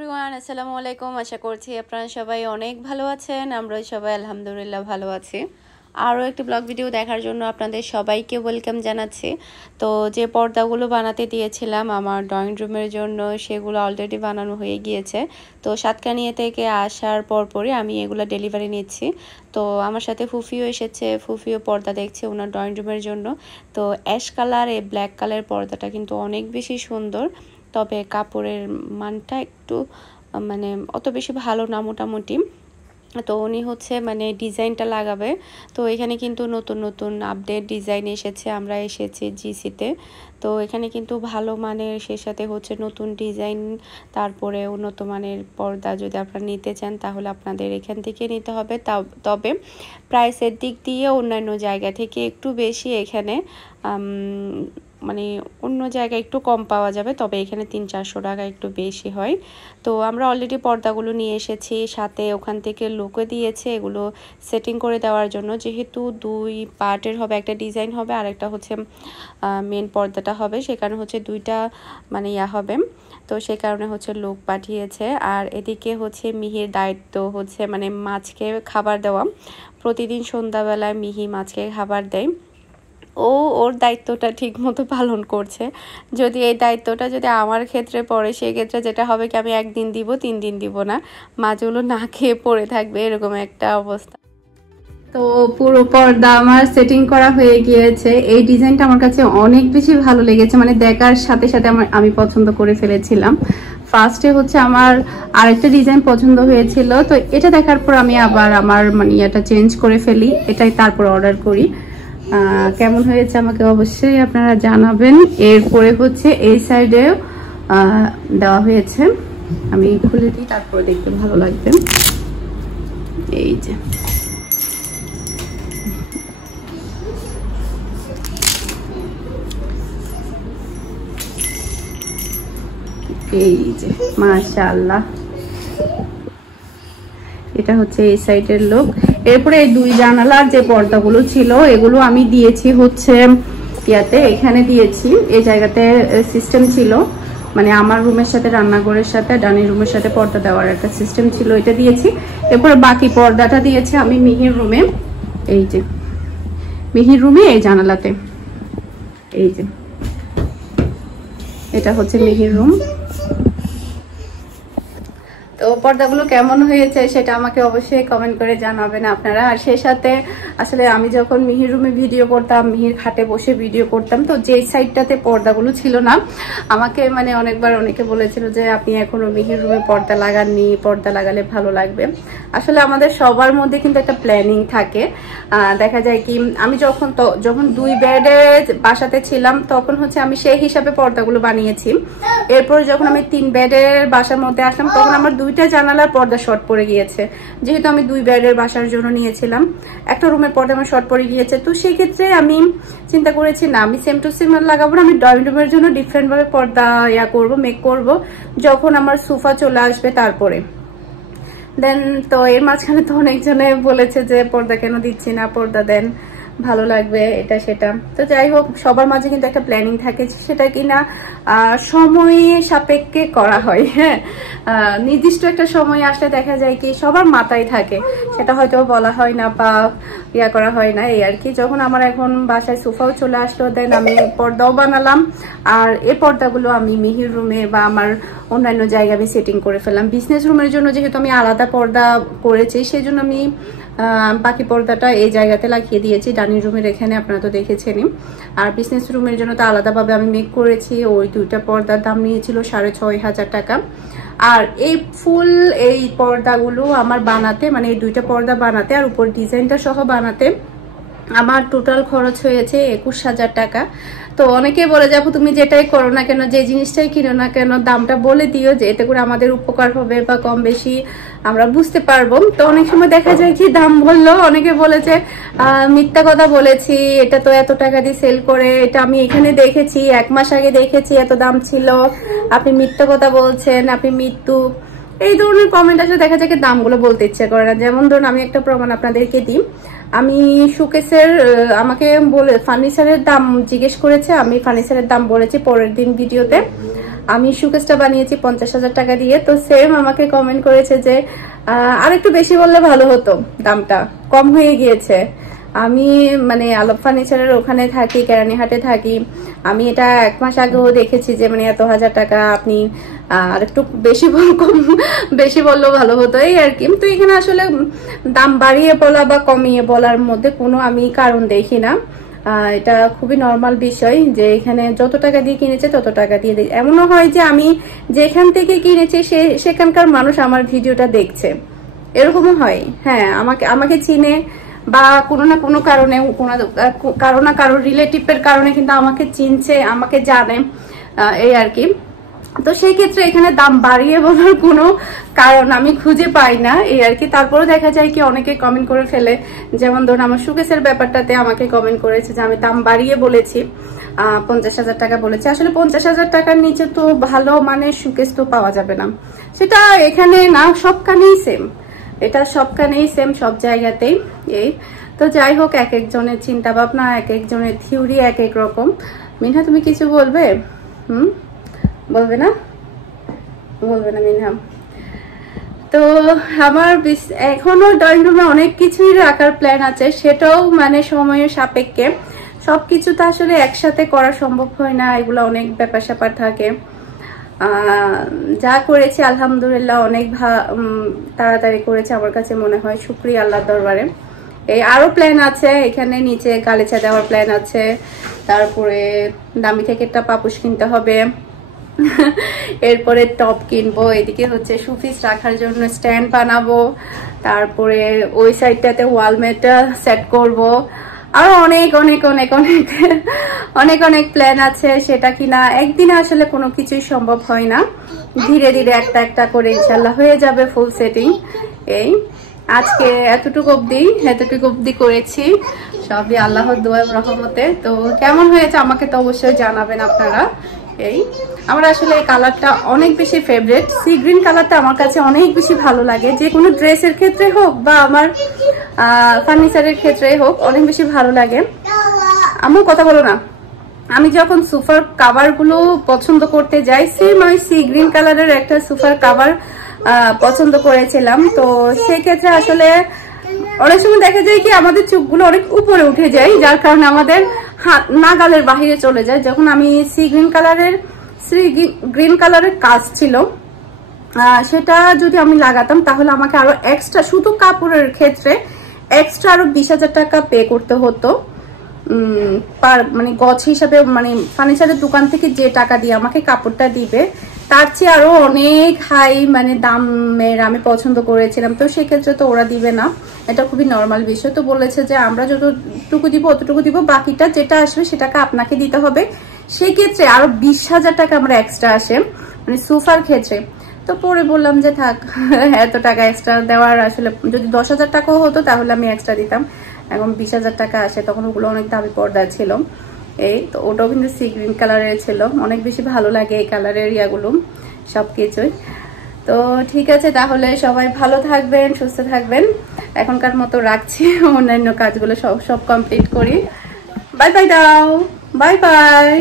Everyone, আসসালামু আলাইকুম। আশা করছি আপনারা সবাই অনেক ভালো আছেন। আমরা সবাই আলহামদুলিল্লাহ ভালো আছি। আরও একটি ব্লগ ভিডিও দেখার জন্য আপনাদের সবাইকে ওয়েলকাম জানাচ্ছি। তো যে পর্দাগুলো বানাতে দিয়েছিলাম আমার ড্রয়িং রুমের জন্য, সেগুলো অলরেডি বানানো হয়ে গিয়েছে। তো সাতকানিয়া থেকে আসার পরপরই আমি এগুলো ডেলিভারি নিচ্ছি। তো আমার সাথে ফুফিও এসেছে, ফুফিও পর্দা দেখছে ওনার ড্রয়িং রুমের জন্য। তো অ্যাশ কালার এই ব্ল্যাক কালার পর্দাটা কিন্তু অনেক বেশি সুন্দর, তবে কাপড়ের মানটা একটু মানে অত বেশি ভালো না, মোটামুটি। তো উনি হচ্ছে মানে ডিজাইনটা লাগাবে। তো এখানে কিন্তু নতুন নতুন আপডেট ডিজাইন এসেছে, আমরা এসেছি জিসিতে। তো এখানে কিন্তু ভালো মানের, সে সাথে হচ্ছে নতুন ডিজাইন, তারপরে উন্নত মানের পর্দা যদি আপনারা নিতে চান তাহলে আপনাদের এখান থেকে নিতে হবে। তবে প্রাইসের দিক দিয়ে অন্যান্য জায়গা থেকে একটু বেশি এখানে, মানে অন্য জায়গায় একটু কম পাওয়া যাবে, তবে এখানে 300-400 টাকা একটু বেশি হয়। তো আমরা অলরেডি পর্দাগুলো নিয়ে এসেছি, সাথে ওখান থেকে লোকও দিয়েছে এগুলো সেটিং করে দেওয়ার জন্য। যেহেতু 2 পার্টের হবে, একটা ডিজাইন হবে আর একটা হচ্ছে মেন পর্দাটা হবে, সে কারণে হচ্ছে 2টা মানে হবে। তো সেই কারণে হচ্ছে লোক পাঠিয়েছে। আর এদিকে হচ্ছে মিহির দায়িত্ব হচ্ছে মানে মাছকে খাবার দেওয়া। প্রতিদিন সন্ধ্যাবেলায় মিহি মাছকে খাবার দেয়। ওর দায়িত্বটা ঠিক মতো পালন করছে। যদি এই দায়িত্বটা যদি আমার ক্ষেত্রে পড়ে, সেক্ষেত্রে যেটা হবে কি, আমি 1 দিন দিব, 3 দিন দিব না, মাছগুলো না খেয়ে পড়ে থাকবে, এরকম একটা অবস্থা। তো পুরো পর্দা আমার সেটিং করা হয়ে গিয়েছে। এই ডিজাইনটা আমার কাছে অনেক বেশি ভালো লেগেছে, মানে দেখার সাথে সাথে আমি পছন্দ করে ফেলেছিলাম। ফার্স্টে হচ্ছে আমার আরেকটা ডিজাইন পছন্দ হয়েছিল, তো এটা দেখার পর আমি আবার আমার মানে এটা চেঞ্জ করে ফেলি, এটাই তারপর অর্ডার করি। কেমন হয়েছে আমাকে অবশ্যই আপনারা জানাবেন। এরপরে হচ্ছে এই সাইডেও দেওয়া হয়েছে, আমি খুলে দিই, তারপরে দেখতে ভালো লাগবে। এই যে মাশাআল্লাহ, এটা হচ্ছে এই সাইডের লোক। এরপরে এই 2 জানালার যে পর্দাগুলো ছিল এগুলো আমি দিয়েছি হচ্ছে ইয়াতে, এখানে দিয়েছি, এই জায়গাতে সিস্টেম ছিল, মানে আমার রুমের সাথে রান্নাঘরের সাথে ডাইনিং রুমের সাথে পর্দা দেওয়ার একটা সিস্টেম ছিল, এটা দিয়েছি। এরপরে বাকি পর্দাটা দিয়েছি আমি মিহির রুমে, এই যে মিহির রুমে এই জানালাতে, এই যে এটা হচ্ছে মিহির রুম। তো পর্দাগুলো কেমন হয়েছে সেটা আমাকে অবশ্যই কমেন্ট করে জানাবেন আপনারা। আর সেই সাথে আসলে আমি যখন মিহির রুমে ভিডিও করতাম, মিহির খাটে বসে ভিডিও করতাম, তো যেই সাইডটাতে পর্দাগুলো ছিল না, আমাকে মানে অনেকবার অনেকে বলেছিল যে আপনি এখনো মিহির রুমে পর্দা লাগাননি, পর্দা লাগালে ভালো লাগবে। আসলে আমাদের সবার মধ্যে কিন্তু একটা প্ল্যানিং থাকে। দেখা যায় কি, আমি যখন 2 বেডের বাসাতে ছিলাম তখন হচ্ছে আমি সেই হিসাবে পর্দাগুলো বানিয়েছি। এরপর যখন আমি 3 বেডের বাসার মধ্যে আসলাম তখন আমার 2টা জানালার পর্দা শর্ট পড়ে গিয়েছে। যেহেতু আমি 2 বেডের বাসার জন্য নিয়েছিলাম, একটা রুমের পর্দা আমার শর্ট পড়ে গিয়েছে। তো সেই ক্ষেত্রে আমি চিন্তা করেছি না, আমি সেম টু সেম লাগাবো না, আমি ড্রয়িং রুমের জন্য ডিফারেন্ট ভাবে পর্দা মেক করব যখন আমার সোফা চলে আসবে তারপরে। দেন তো এর মাঝখানে তো অনেকজনে বলেছে যে পর্দা কেন দিচ্ছি না, পর্দা দেন, ভালো লাগবে, এটা সেটা। তো যাই হোক, সবার মাঝে কিন্তু একটা প্ল্যানিং থাকে, সেটা কিনা সময় সাপেক্ষে করা হয়। হ্যাঁ, নির্দিষ্ট একটা সময় আসলে দেখা যায় কি সবার মাথায় থাকে, সেটা হয়তো বলা হয় না বা করা হয় না, এই আর কি। যখন আমার এখন বাসায় সোফাও চলে আসলো, দেন আমি পর্দাও বানালাম। আর এই পর্দাগুলো আমি মিহির রুমে বা আমার অন্যান্য জায়গায় আমি সেটিং করে ফেললাম। বিজনেস রুমের জন্য যেহেতু আমি আলাদা পর্দা করেছি, সেই জন্য আমি বাকি পর্দাটা এই জায়গাতে লাগিয়ে দিয়েছি, ডাইনিং রুমের এখানে, আপনারা তো দেখেছেনই। আর বিজনেস রুমের জন্য তো আলাদাভাবে আমি মেক করেছি। ওই 2টা পর্দার দাম নিয়েছিল 6,500 টাকা। আর এই ফুল এই পর্দাগুলো আমার বানাতে, মানে এই 2টা পর্দা বানাতে আর উপর ডিজাইনটা সহ বানাতে আমার টোটাল খরচ হয়েছে 21,000 টাকা। তো অনেকে বলে যাবো তুমি যেটাই করো না কেন, যে জিনিসটাই কিনো না কেন, দামটা বলে দিও, যে এতে করে আমাদের উপকার হবে বা কম বেশি আমরা বুঝতে পারবো। তো অনেক সময় দেখা যায় কি, দাম বললো, অনেকে বলেছে মিথ্যা কথা বলেছি, এটা তো এত টাকা দিয়ে সেল করে, এটা আমি এখানে দেখেছি, 1 মাস আগে দেখেছি এত দাম ছিল, আপনি মিথ্যা কথা বলছেন, আপনি মৃত্যু, এই ধরনের কমেন্ট আসলে দেখা যায় দামগুলো বলতে ইচ্ছে করে না। যেমন ধরুন আমি একটা প্রমাণ আপনাদেরকে দিই, আমি শোকেসের আমাকে বলে ফার্নিচারের দাম জিজ্ঞেস করেছে, আমি ফার্নিচারের দাম বলেছি পরের দিন ভিডিওতে। আমি শোকেসটা বানিয়েছি 50,000 টাকা দিয়ে। তো সেম আমাকে কমেন্ট করেছে যে আর একটু বেশি বললে ভালো হতো, দামটা কম হয়ে গিয়েছে। আমি মানে আলপ ফার্নিচারের ওখানে থাকি, কেরানীহাটে থাকি। আমি এটা 1 মাস আগেও দেখেছি যে মানে এত হাজার টাকা, আপনি আর একটু বেশি বললেও ভালো হতো, এই আর কি। তো এখানে আসলে দাম বাড়িয়ে বলা বা কমিয়ে বলার মধ্যে কোনো আমি কারণ দেখি না। এটা খুবই নর্মাল বিষয় যে এখানে যত টাকা দিয়ে কিনেছে তত টাকা দিয়ে দিই। এমনও হয় যে আমি যেখান থেকে কিনেছি সেখানকার মানুষ আমার ভিডিওটা দেখছে, এরকমও হয়। হ্যাঁ, আমাকে চিনে বা কোনো না কোনো কারণে কারো না কারো রিলেটিভের কারণে কিন্তু আমাকে চিনছে, আমাকে জানে, এই আর কি। তো সেই ক্ষেত্রে এখানে দাম বাড়িয়ে বলার কোনো কারণ আমি খুঁজে পাই না, এই আর কি। তারপরে দেখা যায় কি অনেকে কমেন্ট করে ফেলে, যেমন ধরুন আমার শোকেসের ব্যাপারটাতে আমাকে কমেন্ট করেছে যে আমি দাম বাড়িয়ে বলেছি, 50,000 টাকা বলেছে। আসলে 50,000 টাকার নিচে তো ভালো মানের শোকেস তো পাওয়া যাবে না, সেটা এখানে না, সবখানেই সেম, এটা সবখানেই সেম, সব জায়গাতেই এই। তো যাই হোক, এক একজনের চিন্তা ভাবনা, এক একজনের থিওরি এক এক রকম। মিনহা, তুমি কিছু বলবে? বলবে না? বলবে না মিনহা? তো আমার এখনো ড্রয়িং রুমে অনেক কিছুই রাখার প্ল্যান আছে, সেটাও মানে সময়ের সাপেক্ষে। সবকিছু তো আসলে একসাথে করা সম্ভব হয় না, এগুলো অনেক ব্যাপার স্যাপার থাকে। যা করেছি আলহামদুলিল্লাহ অনেক তাড়াতাড়ি করেছে, আমার কাছে মনে হয়, শুকরিয়া আল্লাহর দরবারে। এই আরো প্ল্যান আছে, এখানে নিচে গালিচা দেওয়ার প্ল্যান আছে, তারপরে দামি থেকে একটা পাপুস কিনতে হবে, এরপরে টপ কিনবো, এদিকে হচ্ছে শোপিস রাখার জন্য স্ট্যান্ড বানাবো, তারপরে ওই সাইডটাতে ওয়ালমেট সেট করব। আরো অনেক অনেক অনেক অনেক অনেক অনেক প্ল্যান আছে, সেটা কিনা একদিনে আসলে কোনো কিছুই সম্ভব হয় না, ধীরে ধীরে একটা একটা করে ইনশাল্লাহ হয়ে যাবে ফুল সেটিং। এই আজকে এতটুকু অবধি করেছি, সবই আল্লাহর দোয়া রহমতে। তো কেমন হয়েছে আমাকে তো অবশ্যই জানাবেন আপনারা। এই আমার আসলে এই কালারটা অনেক বেশি ফেভারিট, সি গ্রিন কালারটা আমার কাছে অনেক বেশি ভালো লাগে, যে কোনো ড্রেসের ক্ষেত্রে হোক বা আমার ফার্নিচারের ক্ষেত্রে হোক, অনেক বেশি ভালো লাগে। আমার কথা বলো না, আমি যখন সোফার কাভার গুলো পছন্দ করতে যাই, সেম আমি সি গ্রিন কালারের একটা সোফার কাভার পছন্দ করেছিলাম। তো সেক্ষেত্রে আসলে অনেক সময় দেখা যায় কি আমাদের চোখগুলো অনেক উপরে উঠে যায়, যার কারণে আমাদের হাত নাগালের বাহিরে চলে যায়। যখন আমি সি গ্রিন কালারের কাজ ছিল, সেটা যদি আমি লাগাতাম তাহলে আমাকে আরো এক্সট্রা, শুধু কাপড়ের ক্ষেত্রে এক্সট্রা আরো 20,000 টাকা পে করতে হতো, মানে গছ হিসাবে, মানে ফার্নিচারের দোকান থেকে যে টাকা দিয়ে আমাকে কাপড়টা দিবে তার চেয়ে আরো অনেক হাই মানে দামের আমি পছন্দ করেছিলাম। তো সেক্ষেত্রে তো ওরা দিবে না, এটা খুবই নর্মাল বিষয়। তো বলেছে যে আমরা যতটুকু দিব অতটুকু দিব, বাকিটা যেটা আসবে সেটাকে আপনাকে দিতে হবে। সেই ক্ষেত্রে আরো 20,000 টাকা আমরা এক্সট্রা আসে, মানে সোফার ক্ষেত্রে। তো পরে বললাম যে থাক, এত টাকা এক্সট্রা দেওয়ার, আসলে যদি 10,000 টাকাও হতো তাহলে আমি এক্সট্রা দিতাম, এখন 20,000 টাকা আসে। তখন ওগুলো অনেক দামি পর্দা ছিল, এই তো ওটাও কিন্তু সি গ্রিন কালারের ছিল, অনেক বেশি ভালো লাগে এই কালারের ইয়াগুলো সবকিছুই। তো ঠিক আছে, তাহলে সবাই ভালো থাকবেন, সুস্থ থাকবেন, এখনকার মতো রাখছি, অন্যান্য কাজগুলো সব কমপ্লিট করি। বাই বাই দাও, বাই বাই।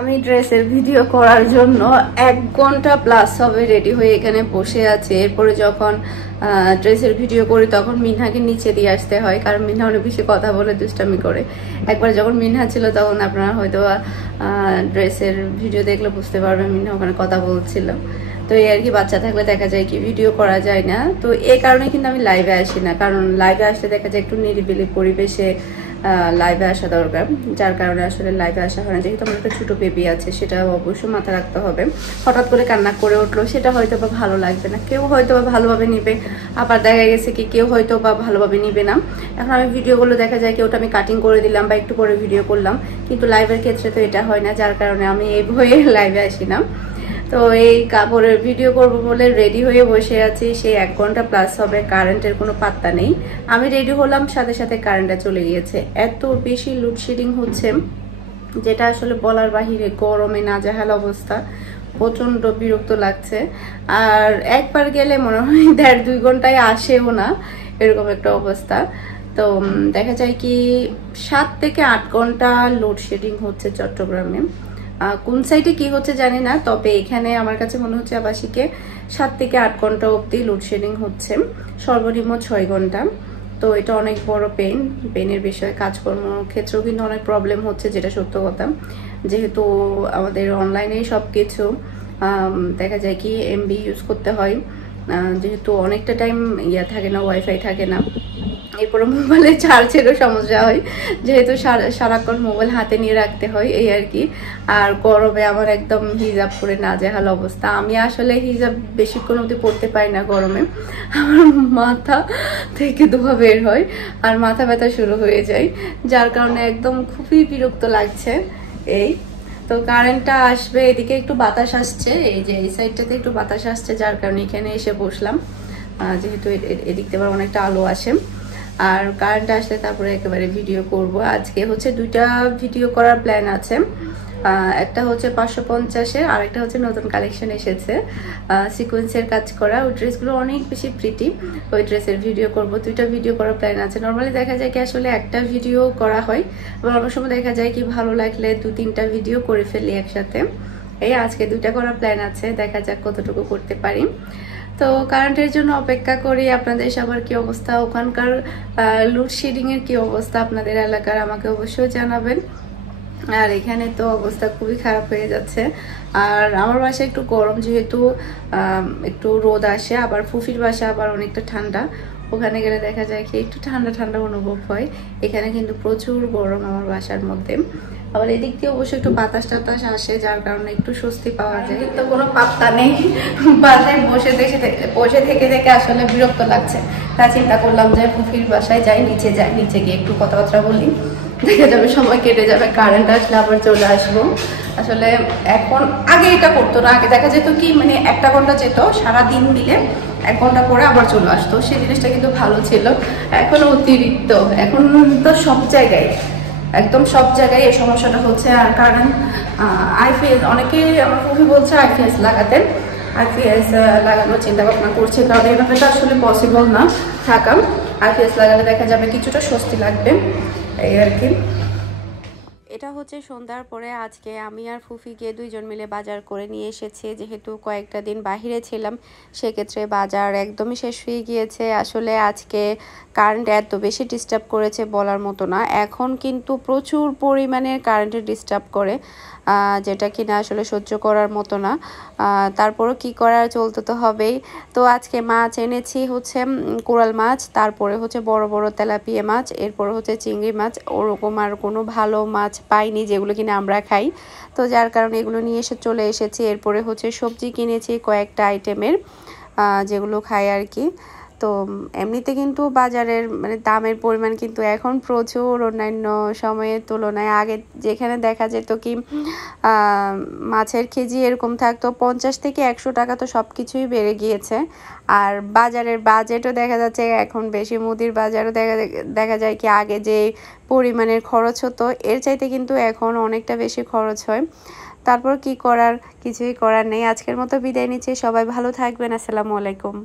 আমি ড্রেসের ভিডিও করার জন্য 1 ঘন্টা প্লাস হবে রেডি হয়ে এখানে বসে আছে। এরপরে যখন ড্রেসের ভিডিও করি তখন মিনহাকে নিচে দিয়ে আসতে হয়, কারণ মিনহা অনেক বেশি কথা বলে, দুষ্টামি করে। একবার যখন মিনহা ছিল তখন আপনারা হয়তো ড্রেসের ভিডিও দেখলে বুঝতে পারবেন মিনহা ওখানে কথা বলছিল। তো এই আর কি, বাচ্চা থাকলে দেখা যায় কি ভিডিও করা যায় না। তো এই কারণে কিন্তু আমি লাইভে আসি না, কারণ লাইভে আসলে দেখা যায় একটু নিরিবিলি পরিবেশে লাইভে আসা দরকার, যার কারণে আসলে লাইভে আসা হয় না। যেহেতু আমার একটা ছোট বেবি আছে, সেটা অবশ্যই মাথায় রাখতে হবে। হঠাৎ করে কান্না করে উঠলো, সেটা হয়তো বা ভালো লাগবে না, কেউ হয়তো বা ভালোভাবে নিবে, আবার দেখা গেছে কি কেউ হয়তো বা ভালোভাবে নিবে না। এখন আমি ভিডিওগুলো দেখা যায় কি ওটা আমি কাটিং করে দিলাম বা একটু পরে ভিডিও করলাম, কিন্তু লাইভের ক্ষেত্রে তো এটা হয় না, যার কারণে আমি এই ভয়ে লাইভে আসি না। তো এই কাপড়ের ভিডিও করবো বলে রেডি হয়ে বসে আছি, সেই 1 ঘন্টা প্লাস হবে, কারেন্টের কোনো পাত্তা নেই। আমি রেডি হলাম, সাথে সাথে কারেন্টটা চলে গিয়েছে। এত বেশি লোডশেডিং হচ্ছে যেটা আসলে বলার বাহিরে, গরমে নাজেহাল অবস্থা, প্রচন্ড বিরক্ত লাগছে। আর একবার গেলে মনে হয় 1.5-2 ঘন্টায় আসেও না, এরকম একটা অবস্থা। তো দেখা যায় কি 7 থেকে 8 ঘন্টা লোডশেডিং হচ্ছে চট্টগ্রামে। কোন সাইডে কি হচ্ছে জানি না, তবে এখানে আমার কাছে মনে হচ্ছে আবাসিকে 7 থেকে 8 ঘন্টা অবধি লোডশেডিং হচ্ছে, সর্বনিম্ন 6 ঘন্টা। তো এটা অনেক বড় পেনের বিষয়। কাজকর্ম ক্ষেত্রেও কিন্তু অনেক প্রবলেম হচ্ছে, যেটা সত্য কথা। যেহেতু আমাদের অনলাইনে সবকিছু, দেখা যায় কি এমবি ইউজ করতে হয়, যেহেতু অনেকটা টাইম থাকে না, ওয়াইফাই থাকে না। এরপরে মোবাইলে চার্জেরও সমস্যা হয়, যেহেতু সারাক্ষণ মোবাইল হাতে নিয়ে রাখতে হয়, এই আর কি। আর গরমে আমার একদম হিজাব পরে নাজেহাল অবস্থা। আমি আসলে হিজাব বেশিক্ষণ অবধি পড়তে পারি না গরমে, আমার মাথা থেকে ধোঁয়া বের হয় আর মাথা ব্যথা শুরু হয়ে যায়, যার কারণে একদম খুবই বিরক্ত লাগছে। এই তো কারেন্টটা আসবে, এদিকে একটু বাতাস আসছে, এই যে এই সাইডটাতে একটু বাতাস আসছে, যার কারণে এখানে এসে বসলাম, যেহেতু এদিক থেকে অনেকটা আলো আসে। আর কারেন্ট আসলে তারপরে একেবারে ভিডিও করব। আজকে হচ্ছে 2টা ভিডিও করার প্ল্যান আছে, একটা হচ্ছে 550-এর, আর একটা হচ্ছে নতুন কালেকশন এসেছে সিকোয়েন্সের কাজ করা। ওই ড্রেসগুলো অনেক বেশি প্রিটি, ওই ড্রেসের ভিডিও করব। 2টা ভিডিও করার প্ল্যান আছে। নর্মালি দেখা যায় কি আসলে একটা ভিডিও করা হয়, আবার অনেক সময় দেখা যায় কি ভালো লাগলে 2-3টা ভিডিও করে ফেলি একসাথে। এই আজকে 2টা করার প্ল্যান আছে, দেখা যাক কতটুকু করতে পারি। তো কারেন্টের জন্য অপেক্ষা করি। আপনাদের সবার কি অবস্থা, ওখানকার লোডশেডিং এর কি অবস্থা আপনাদের এলাকার, আমাকে অবশ্যই জানাবেন। আর এখানে তো অবস্থা খুবই খারাপ হয়ে যাচ্ছে। আর আমার বাসায় একটু গরম, যেহেতু একটু রোদ আসে, আবার ফুফির বাসা আবার অনেকটা ঠান্ডা। ওখানে গেলে দেখা যায় কি একটু ঠান্ডা ঠান্ডা অনুভব হয়। এখানে কিন্তু প্রচুর গরম আমার বাসার মধ্যে। আবার এদিক দিয়ে অবশ্যই একটু বাতাস টাতাস আসে, যার কারণে একটু স্বস্তি পাওয়া যায়। তো কোনো পাত্তা নেই, বাসায় বসে থেকে থেকে আসলে বিরক্ত লাগছে। তাই চিন্তা করলাম যে ফুফির বাসায় যাই, নিচে গিয়ে একটু কথাবার্তা বলি, দেখা যাবে সময় কেটে যাবে। কারেন্ট আসলে আবার চলে আসবো। আসলে এখন আগে এটা করতো না, আগে দেখা যেত কি মানে 1 ঘন্টা যেত, সারাদিন মিলে 1 ঘন্টা পরে আবার চলে আসতো, সেই জিনিসটা কিন্তু ভালো ছিল। এখন অতিরিক্ত, এখন তো সব জায়গায়, একদম সব জায়গায় এই সমস্যাটা হচ্ছে। আর কারণ আইপিএস, অনেকে আমার খুবই বলছে আইপিএস লাগাতেন, আইপিএস লাগানোর চিন্তা ভাবনা করছে, কারণ এই ব্যাপারটা আসলে পসিবল না থাকা। আইপিএস লাগালে দেখা যাবে কিছুটা স্বস্তি লাগবে, এই আর কি। এটা হচ্ছে সন্ধ্যার পরে আজকে আমি আর ফুফি গিয়ে 2জন মিলে বাজার করে নিয়ে এসেছি। যেহেতু কয়েকটা দিন বাহিরে ছিলাম, সেক্ষেত্রে বাজার একদমই শেষ হয়ে গিয়েছে। আসলে আজকে কারেন্ট এত বেশি ডিস্টার্ব করেছে বলার মতো না। এখন কিন্তু প্রচুর পরিমাণে কারেন্টের ডিস্টার্ব করে, যেটা কিনা আসলে সহ্য করার মতো না। তারপরও কি করার, চলতে তো হবেই। তো আজকে মাছ এনেছি হচ্ছে কোরাল মাছ, তারপরে হচ্ছে বড় বড় তেলাপিয়া মাছ, এরপরে হচ্ছে চিংড়ি মাছ। ওরকম আর কোনো ভালো মাছ পাইনি যেগুলো কিনা আমরা খাই, তো যার কারণে এগুলো নিয়ে চলে এসেছি। এরপরে হচ্ছে সবজি কিনেছি কয়েকটা আইটেমের, যেগুলো খাই আর কি। তো এমনিতে কিন্তু বাজারের মানে দামের পরিমাণ কিন্তু এখন প্রচুর অন্যান্য সময়ের তুলনায়। আগে যেখানে দেখা যেত কি মাছের কেজি এরকম থাকতো 50 থেকে 100 টাকা, তো সব কিছুই বেড়ে গিয়েছে। আর বাজারের বাজেটও দেখা যাচ্ছে এখন বেশি, মুদির বাজারও দেখা যায় কি আগে যে পরিমাণের খরচ হতো এর চাইতে কিন্তু এখন অনেকটা বেশি খরচ হয়। তারপর কি করার, কিছুই করার নেই। আজকের মতো বিদায় নিচ্ছি, সবাই ভালো থাকবেন। আসসালামু আলাইকুম।